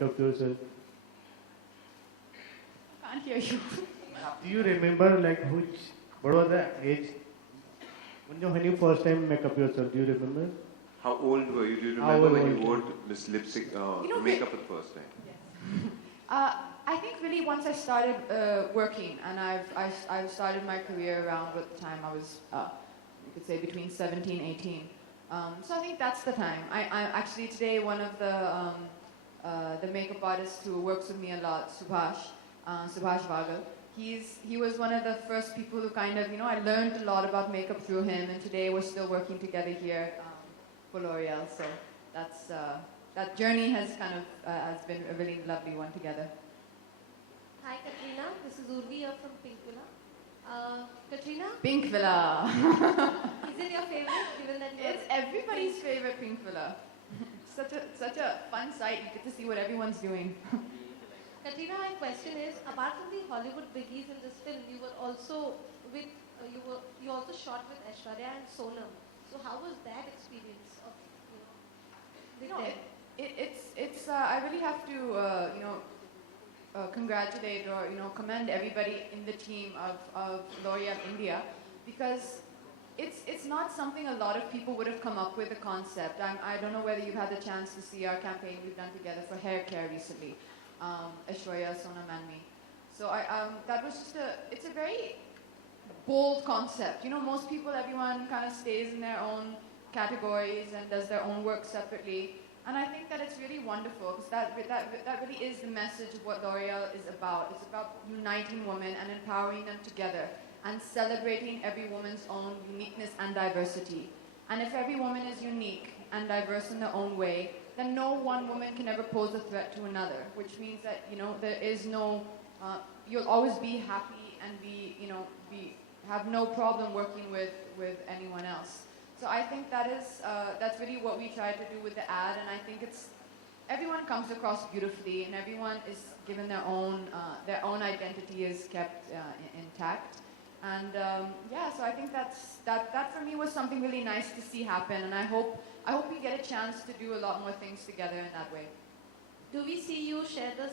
Up yourself. Can't hear you. Do you remember like what was the age when you first time make up yourself? Do you remember? How old were you? Do you How remember old when you were wore you? this lipstick, know, makeup for the first time? I think really once I started working, and I've started my career around what the time I was, you could say between 17, 18. So I think that's the time. I actually today one of the makeup artists who works with me a lot, Subhash Vagal. He was one of the first people who kind of, I learned a lot about makeup through him, and today we're still working together here for L'Oreal. So that's that journey has kind of has been a really lovely one together. Hi Katrina, this is Urvi here from Pink Villa. Katrina, Pink Villa. is it your favorite given that It's everybody's favorite Pink Villa. Such a fun sight. You get to see what everyone's doing. Katrina, my question is, apart from the Hollywood biggies in this film, you were also with you also shot with Aishwarya and Sonam. So how was that experience of with them? It's I really have to congratulate or commend everybody in the team of L'Oreal India, because it's not something a lot of people would have come up with a concept. I don't know whether you've had the chance to see our campaign we've done together for hair care recently, Aishwarya, Sonam and me. So that was just it's a very bold concept. Most people, everyone kind of stays in their own categories and does their own work separately. And I think that it's really wonderful, because that really is the message of what L'Oreal is about. It's about uniting women and empowering them together and celebrating every woman's own uniqueness and diversity. And if every woman is unique and diverse in their own way, then no one woman can ever pose a threat to another, which means that, there is no, you'll always be happy and have no problem working with anyone else. So I think that's really what we try to do with the ad, and I think everyone comes across beautifully, and everyone is given their own identity is kept intact, and so I think that for me was something really nice to see happen, and I hope we get a chance to do a lot more things together in that way. Do we see you share the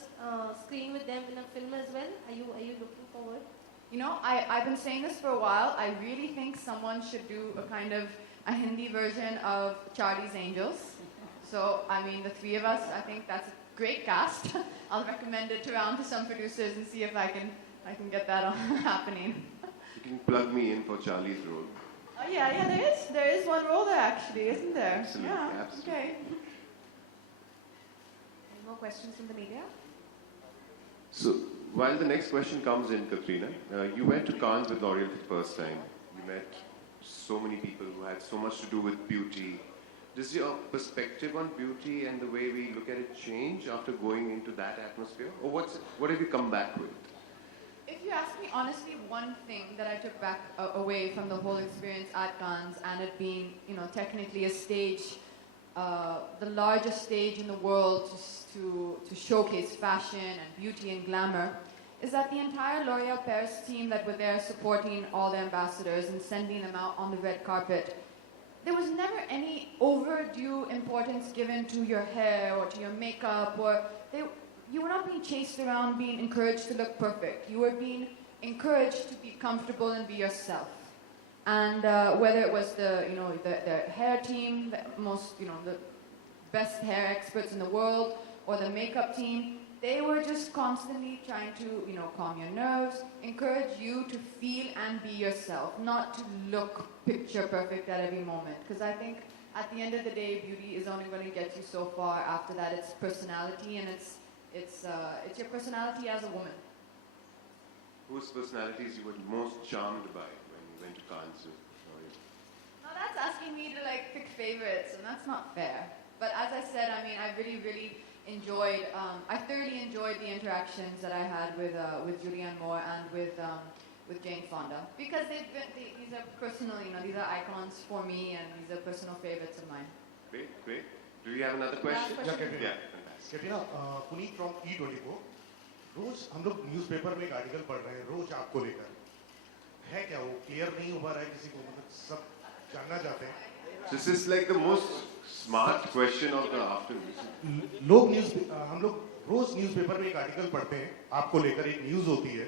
screen with them in a film as well? Are you looking forward? I've been saying this for a while. I really think someone should do a kind of a Hindi version of Charlie's Angels. So, the three of us, I think that's a great cast. I'll recommend it around to some producers and see if I can get that happening. You can plug me in for Charlie's role. Oh yeah, there is one role there actually, isn't there? Absolutely, Yeah, absolutely. okay. Any more questions from the media? So, while the next question comes in, Katrina, you went to Cannes with L'Oreal for the first time. You met so many people who had so much to do with beauty. Does your perspective on beauty and the way we look at it change after going into that atmosphere? Or what have you come back with? If you ask me honestly, one thing that I took back away from the whole experience at Cannes, and it being, technically a stage, the largest stage in the world to showcase fashion and beauty and glamour, is that the entire L'Oreal Paris team that were there supporting all the ambassadors and sending them out on the red carpet, there was never any overdue importance given to your hair or to your makeup, you were not being chased around being encouraged to look perfect. You were being encouraged to be comfortable and be yourself. And whether it was the hair team, the best hair experts in the world, or the makeup team, they were just constantly trying to, calm your nerves, encourage you to feel and be yourself, not to look picture perfect at every moment. Because I think at the end of the day, beauty is only going to get you so far. After that, it's personality, and it's your personality as a woman. Whose personalities you were most charmed by when you went to Cannes with L'Oreal? Now that's asking me to pick favorites, and that's not fair. But as I said, I really, really enjoyed. I thoroughly enjoyed the interactions that I had with Julianne Moore and with Jane Fonda, because these are personal. These are icons for me, and these are personal favorites of mine. Great. Do we have another question? Last question. Yeah, fantastic. Katrina, Puneet from E24. रोज हम लोग newspaper में एक article पढ़ रहे हैं रोज आपको लेकर है क्या वो क्लियर नहीं हो पा रहा है किसी को मतलब सब जानना चाहते हैं This is like the most smart question of the afternoon. लोग न्यूज़ हम लोग रोज न्यूज़पेपर में एक आर्टिकल पढ़ते हैं, आपको लेकर एक न्यूज़ होती है,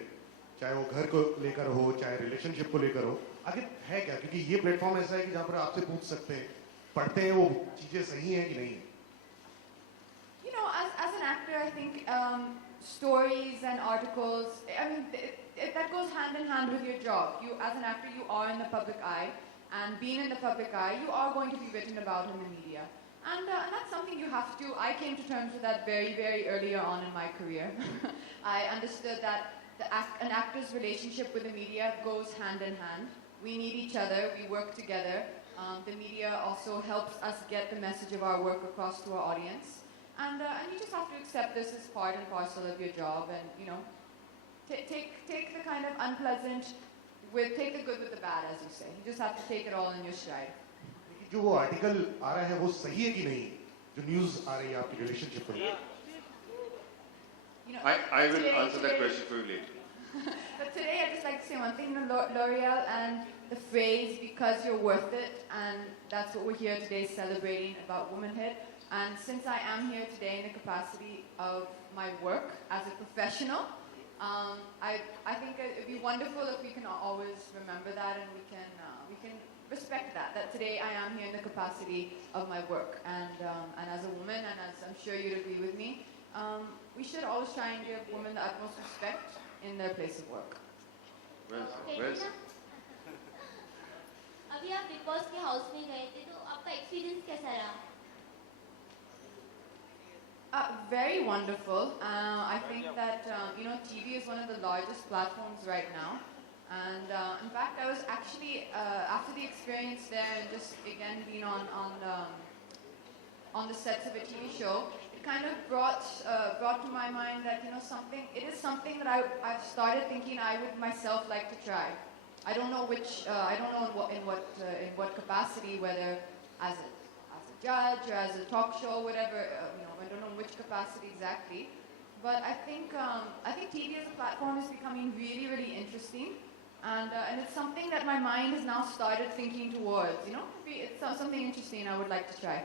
चाहे वो घर को लेकर हो, चाहे रिलेशनशिप को लेकर हो, आगे है क्या? क्योंकि ये प्लेटफॉर्म ऐसा है कि जहाँ पर आपसे पूछ सकते हैं, पढ़ते हैं वो चीजें सही हैं कि नहीं है? You know, as an actor, I think stories and articles, I mean, that goes hand in hand with your job. You, as an actor, you are in the public eye, and being in the public eye, you are going to be written about in the media. And that's something you have to, I came to terms with that very, very earlier on in my career. I understood that an actor's relationship with the media goes hand in hand. We need each other, we work together. The media also helps us get the message of our work across to our audience. And you just have to accept this as part and parcel of your job, and you know, take the kind of unpleasant take the good with the bad, as you say. You just have to take it all in your stride. जो वो article आ रहा है वो सही है कि नहीं? जो न्यूज़ आ रही है आपकी रिलेशनशिप पर? You know, I will answer that question for you later. But today I'd just like to say one thing, you know, L'Oreal and the phrase, because you're worth it, and that's what we're here today celebrating about womanhood. And since I am here today in the capacity of my work as a professional, I think it'd be wonderful if we can always remember that, and we can respect that today I am here in the capacity of my work, and as a woman, and as I'm sure you'd agree with me, we should always try and give women the utmost respect in their place of work. Well said. अभी आप big boss के house में गए थे, तो आपका experience कैसा रहा? Very wonderful. I think that you know, TV is one of the largest platforms right now, and in fact, I was actually after the experience there and just again being on the sets of a TV show, it kind of brought to my mind that, you know, it is something that I've started thinking I would myself like to try. I don't know in what capacity, whether as a judge or as a talk show, whatever, you know, I don't know which capacity exactly. But I think TV as a platform is becoming really, really interesting, and it's something that my mind has now started thinking towards. You know, it's something interesting I would like to try.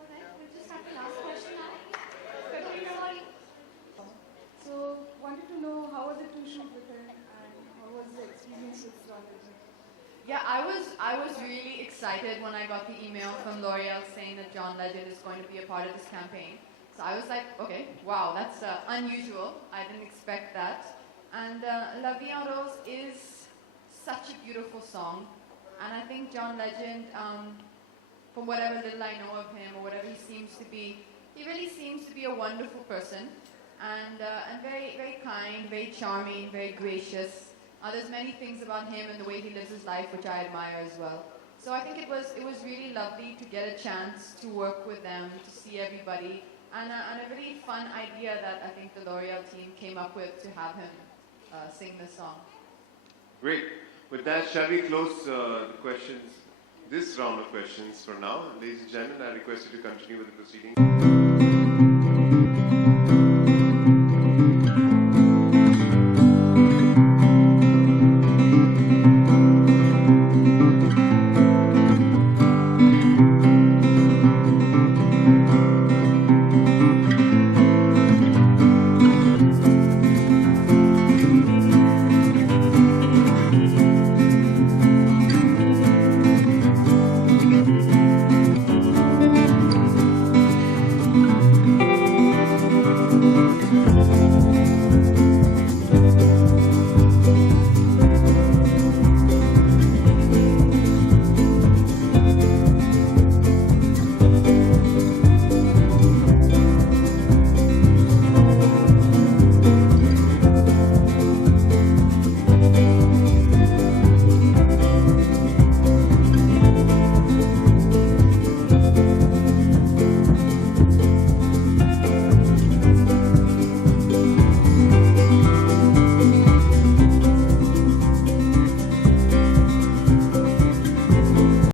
All right, we'll just have the last question now. Sorry. So, wanted to know how was it to shoot with him, and how was the experience with Ronald? Yeah, I was really excited when I got the email from L'Oreal saying that John Legend is going to be a part of this campaign. So I was like, okay, wow, that's unusual. I didn't expect that. And La Vie en Rose is such a beautiful song. And I think John Legend, from whatever little I know of him or whatever he seems to be, he really seems to be a wonderful person. And very, very kind, very charming, very gracious. There's many things about him and the way he lives his life which I admire as well. So I think it was really lovely to get a chance to work with them, to see everybody, and a really fun idea that I think the L'Oreal team came up with to have him sing this song. Great. With that, shall we close this round of questions for now? Ladies and gentlemen, I request you to continue with the proceedings.